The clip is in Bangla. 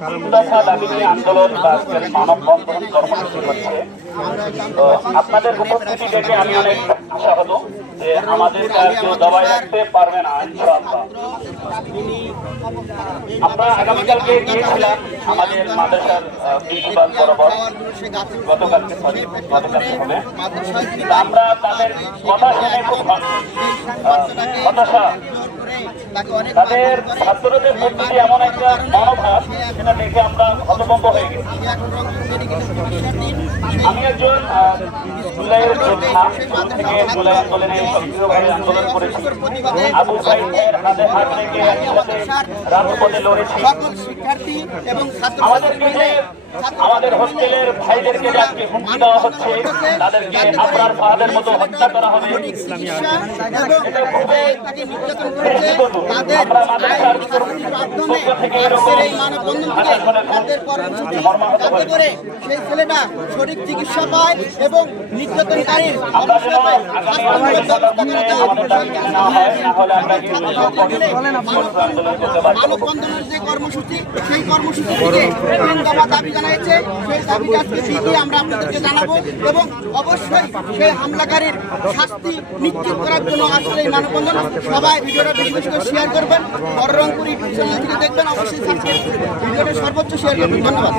দফা দাবি নিয়ে আন্দোলন বা আজকের মানববন্ধন কর্মসূচি হচ্ছে। তো আপনাদের উপস্থিতি দেখে আমি অনেক আশা হলো যে আমাদের কেউ দবাই রাখতে পারবে না ইনশাআল্লাহ। আমরা আগামীকালকে গিয়েছিলাম আমাদের মাদ্রাসার প্রিন্সিপাল বরাবর, গতকালকে হবে। আমরা তাদের কথা শুনে খুব হতাশা, তাদের ছাত্রদের মধ্যে যে এমন একটা মনোভাব, সেটা দেখে আমরা হতভম্ব হয়ে গেছি। আমি একজন জুলাইয়ের যোদ্ধা, শুরু থেকে জুলাই আন্দোলনে সক্রিয়ভাবে আন্দোলন করেছি। আবু সাইদের হাতে হাত রেখে একসাথে রাজপথে লড়েছি। আমাদেরকে যে আমাদের হোস্টেলের ভাইদেরকে যাকে হুমকি দেওয়া হচ্ছে, তাদেরকে আপনার ফাহাদের মতো হত্যা করা হবে, এটা খুবই আমরা মাদ্রাসার পক্ষ থেকে এরকম সেই ছেলেটা সঠিক চিকিৎসা পায় এবং নির্যাতনকারীর মানববন্ধনের যে কর্মসূচি, সেই কর্মসূচি থেকে 3 দফা দাবি জানাইছে। সেই দাবি আজকে ঠিকই আমরা আপনাদেরকে জানাবো এবং অবশ্যই সেই হামলাকারীর শাস্তি নিশ্চিত করার জন্য আসলে এই মানববন্ধন। সবাই ভিডিওটা বেশি বেশি করে শেয়ার করবেন, বড় রংপুর ইউটিউব চ্যানেল থেকে দেখবেন, অবশ্যই সাবস্ক্রাইব করবেন, ভিডিওটা সর্বোচ্চ শেয়ার করবেন। ধন্যবাদ।